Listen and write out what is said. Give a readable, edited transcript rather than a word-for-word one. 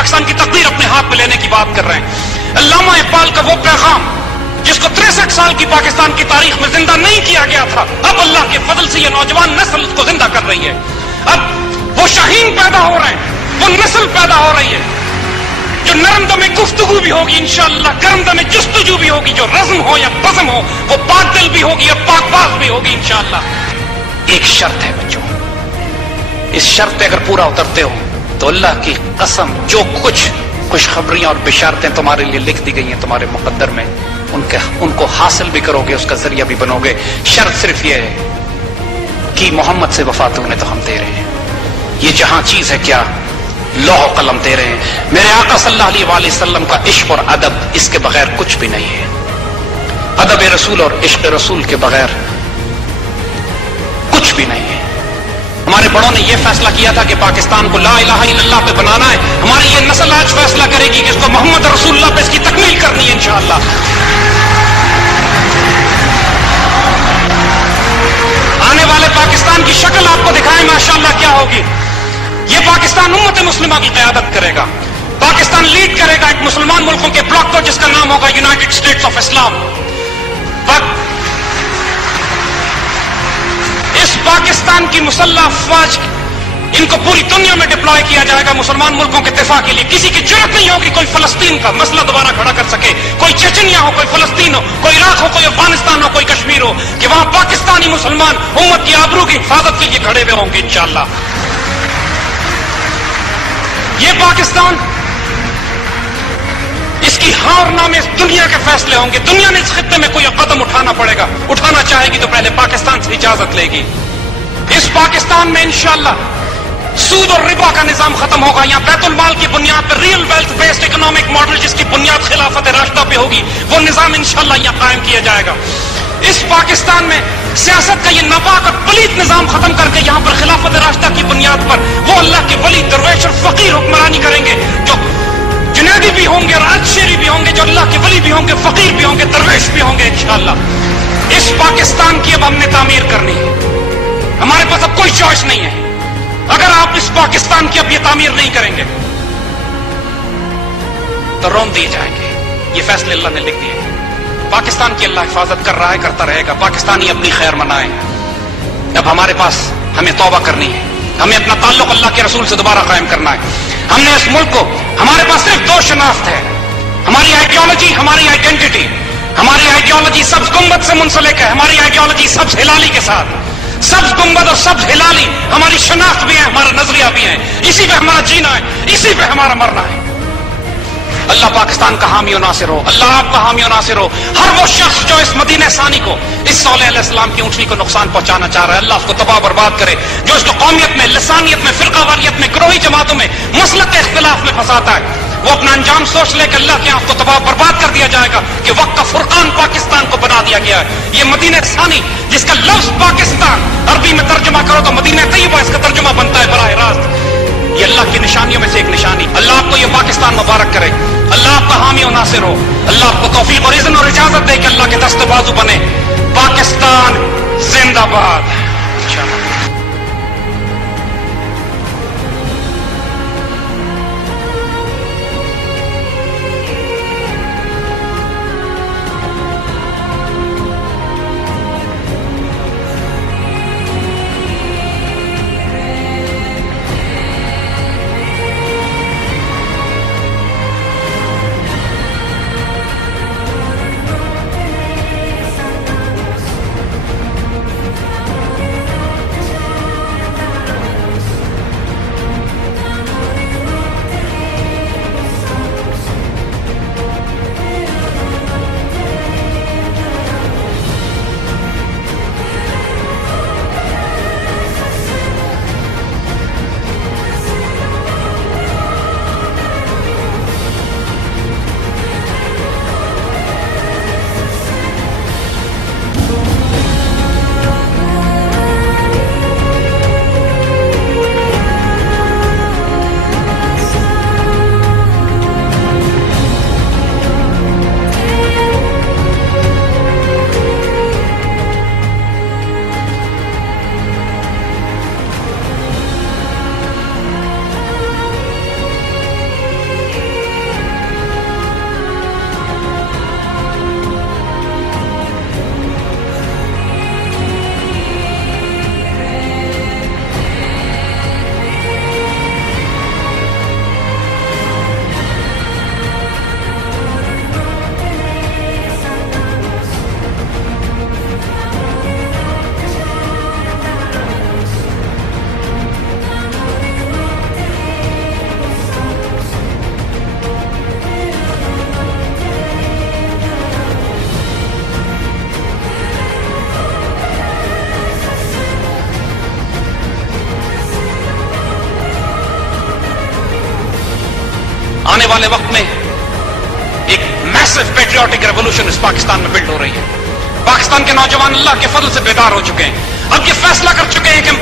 पाकिस्तान की तकदीर अपने हाथ में लेने की बात कर रहे हैं। अल्लामा इकबाल का वो पैगाम जिसको 63 साल की पाकिस्तान की तारीख में जिंदा नहीं किया गया था, अब अल्लाह के फजल से ये नौजवान नस्ल उसको जिंदा कर रही है। अब वो शाहीन पैदा हो रहे हैं, वो नस्ल पैदा हो रही है जो नरम दमे गुफ्तगू भी होगी इंशाअल्लाह, गर्म दमे जुस्तजू भी होगी, जो रज़्म हो या बज़्म हो, वो पाक दिल भी होगी और पाकबाज भी होगी इंशाअल्लाह। एक शर्त है बच्चों, इस शर्त पे अगर पूरा उतरते हो तो अल्लाह की कसम जो कुछ खुशखबरियां और बिशारतें तुम्हारे लिए लिख दी गई हैं तुम्हारे मुकद्दर में, उनको हासिल भी करोगे, उसका जरिया भी बनोगे। शर्त सिर्फ ये है कि मोहम्मद से वफा तुम्हें तो हम दे रहे हैं, ये जहां चीज है क्या लौह कलम दे रहे हैं। मेरे आका सल्लल्लाहु अलैहि वसल्लम का इश्क और अदब, इसके बगैर कुछ भी नहीं है। अदब रसूल और इश्क रसूल के बगैर कुछ भी नहीं है। हमारे बड़ों ने यह फैसला किया था कि पाकिस्तान को ला इलाहा इल्लल्लाह पे बनाना है। हमारी ये नस्ल आज फैसला करेगी कि इसको मोहम्मद रसूलुल्लाह पे इसकी तकमील करनी है इंशाअल्लाह। आने वाले पाकिस्तान की शक्ल आपको दिखाएं माशाअल्लाह क्या होगी। ये पाकिस्तान उम्मत मुस्लिमा की क़यादत करेगा। पाकिस्तान लीड करेगा एक मुसलमान मुल्कों के ब्लॉक को जिसका नाम होगा यूनाइटेड स्टेट्स ऑफ इस्लाम। इस पाकिस्तान की मुसल्लह अफवाज इनको पूरी दुनिया में डिप्लॉय किया जाएगा मुसलमान मुल्कों के दिफा के लिए। किसी की जरूरत नहीं होगी कोई फलस्तीन का मसला दोबारा खड़ा कर सके, कोई चेचनिया हो, कोई फलस्तीन हो, कोई इराक हो, कोई अफगानिस्तान हो, कोई कश्मीर हो, कि वहां पाकिस्तानी मुसलमान उम्मत की आबरू की हिफाजत के लिए खड़े हुए होंगे इंशाअल्लाह। ये पाकिस्तान, इसकी हां और ना में दुनिया के फैसले होंगे। दुनिया ने इस खित्ते में कोई कदम उठाना पड़ेगा, उठाना चाहेगी तो पहले पाकिस्तान से इजाजत लेगी। इस पाकिस्तान में इंशाअल्लाह सूद और रिबा का निजाम खत्म होगा। यहाँ बैतुल माल की बुनियाद पर real wealth based economic model जिसकी बुनियाद खिलाफत राशिदा पे होगी, वो निजाम इंशाअल्लाह यहाँ कायम किया जाएगा। इस पाकिस्तान में सियासत का ये नापाक और पलीत निजाम खत्म करके यहाँ पर खिलाफत राशिदा की बुनियाद पर वो अल्लाह के वली दरवेश और फकीर हुक्मरानी करेंगे, जो जुनैदी भी होंगे और आजशेरी भी होंगे, जो अल्लाह के वली भी होंगे, फकीर भी होंगे, दरवेश भी होंगे इंशाअल्लाह। इस पाकिस्तान की अब हमने तामीर करनी है, हमारे पास अब कोई चॉइस नहीं है। अगर आप इस पाकिस्तान की अब ये तामीर नहीं करेंगे तो रोन दिए जाएंगे। ये फैसले अल्लाह ने लिख दिए। पाकिस्तान की अल्लाह हिफाजत कर रहा है, करता रहेगा। पाकिस्तानी अपनी खैर मनाए। अब हमारे पास हमें तौबा करनी है, हमें अपना ताल्लुक अल्लाह के रसूल से दोबारा कायम करना है। हमने इस मुल्क को, हमारे पास सिर्फ दो शनाख्त है, हमारी आइडियोलॉजी, हमारी आइडेंटिटी। हमारी आइडियोलॉजी सब्ज गुंबद से मुंसलिक है, हमारी आइडियोलॉजी सब्ज हिलाली के साथ। सब्ज गुंबद और सब्ज हिलाली हमारी शनाख्त भी है, हमारा नजरिया भी है, इसी पे हमारा जीना है, इसी पे हमारा मरना है। अल्लाह पाकिस्तान का हामी और नासिर हो, अल्लाह आपका हामी और नासिर हो। हर वो शख्स जो इस मदीने सानी को, इस सौले अलैहिस्सलाम की ऊँटनी को नुकसान पहुंचाना चाह रहा है, अल्लाह उसको तबाह बर्बाद करे। जो इसको कौमियत में, लसानियत में, फिरकावारियत में, ग्रोही जमातों में, मसलक के इख्तिलाफ में फंसाता है, वो अपना अंजाम सोच ले कि अल्लाह के यहाँ उसको तबाह बर्बाद कर दिया जाएगा कि वक्त का फुरकान पाकिस्तान को बना दिया गया है। ये मदीने सानी जिसका लफ्ज पाकिस्तान अरबी में तर्जुमा करो तो मदीने तैयबा इसका तर्जुमा बनता है बराह रास्त। ये अल्लाह की निशानियों में से एक निशानी। अल्लाह आपको ये पाकिस्तान मुबारक करे, अल्लाह आपका हामी और नासिर हो, अल्लाह आपको तौफीक और इज़्न और इजाजत दे कि अल्लाह के दस्ते बाजू बने। पाकिस्तान जिंदाबाद। आने वाले वक्त में एक मैसिव पेट्रियोटिक रेवोल्यूशन इस पाकिस्तान में बिल्ड हो रही है। पाकिस्तान के नौजवान अल्लाह के फजल से बेदार हो चुके हैं। अब ये फैसला कर चुके हैं कि हम